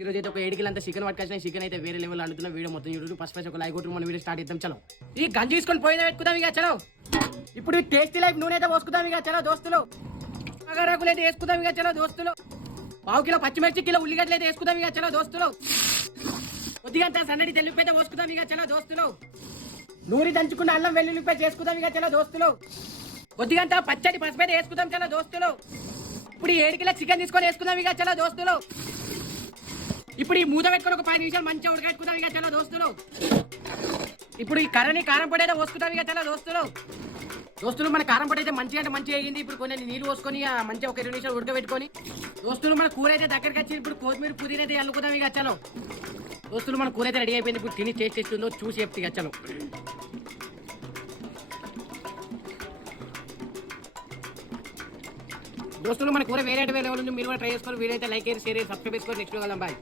ఈ రోజు అయితే ఒక 7 కిలో అంత చికెన్ పట్టుకొచ్చిన చికెన్ అయితే వేరే లెవెల్ అంటున్న వీడియో మొత్తం యూట్యూబ్ ఫస్ట్ ఒక లైక్ కొట్టి మన వీడియో స్టార్ట్ చేద్దాం. చలో ఈ గంజి తీసుకొని పోయిన పెట్టుకుందాం ఇక. చలో ఇప్పుడు టేస్టీ లైఫ్ నూనె అయితే పోసుకుందాం ఇక. చలో దోస్తులు అగరాకులు అయితే వేసుకుందాం ఇక. చలో దోస్తులు పావు కిలో పచ్చిమిర్చి, కిలో ఉల్లిగడ్డలు అయితే వేసుకుందాం ఇక. చలో దోస్తులు కొద్దిగా సన్నటి తెల్లిపాయ అయితే పోసుకుందాం ఇక. చలో దోస్తులు నూరి దంచుకున్న అల్లం వెల్లుల్లిపాయ చేసుకుందాం ఇక. చలో దోస్తులు కొద్దిగా పచ్చడి పసుపు అయితే వేసుకుందాం. చలో దోస్తులు ఇప్పుడు 7 కిలో చికెన్ తీసుకొని వేసుకుందాం ఇక. చలో దోస్తులు ఇప్పుడు ఈ మూత పెట్టుకొని ఒక 10 నిమిషాలు మంచిగా ఉడకెట్టుకుందాం ఇక. చలో దోస్తులు ఇప్పుడు ఈ కర్రని కారం పొడి అయితే పోసుకుందాం ఇక. చలో దోస్తులు మన కారం పొడి అయితే మంచిగా అంటే మంచిగా అయ్యింది. ఇప్పుడు కొన్ని నీళ్ళు పోసుకొని మంచిగా ఒక 20 నిమిషాలు ఉడకబెట్టుకొని దోస్తులు మన కూర అయితే దగ్గరికి వచ్చి ఇప్పుడు కొత్తిమీర పుదీనా అయితే అల్లుకుందాం ఇక. చలో దోస్తులు మన కూర అయితే రెడీ అయిపోయింది. ఇప్పుడు తిని టేస్ట్ ఎట్టుందో చూసి చెప్తే ఇక. చలో దోస్తులు మన కూర వేరే లెవెల్ ఉంది. మీరు కూడా ట్రై చేసుకొని వీడియో అయితే లైక్ చేసి షేర్ చేసి సబ్స్క్రైబ్ చేసుకోండి. నెక్స్ట్ వెళ్ళాం. బాయ్.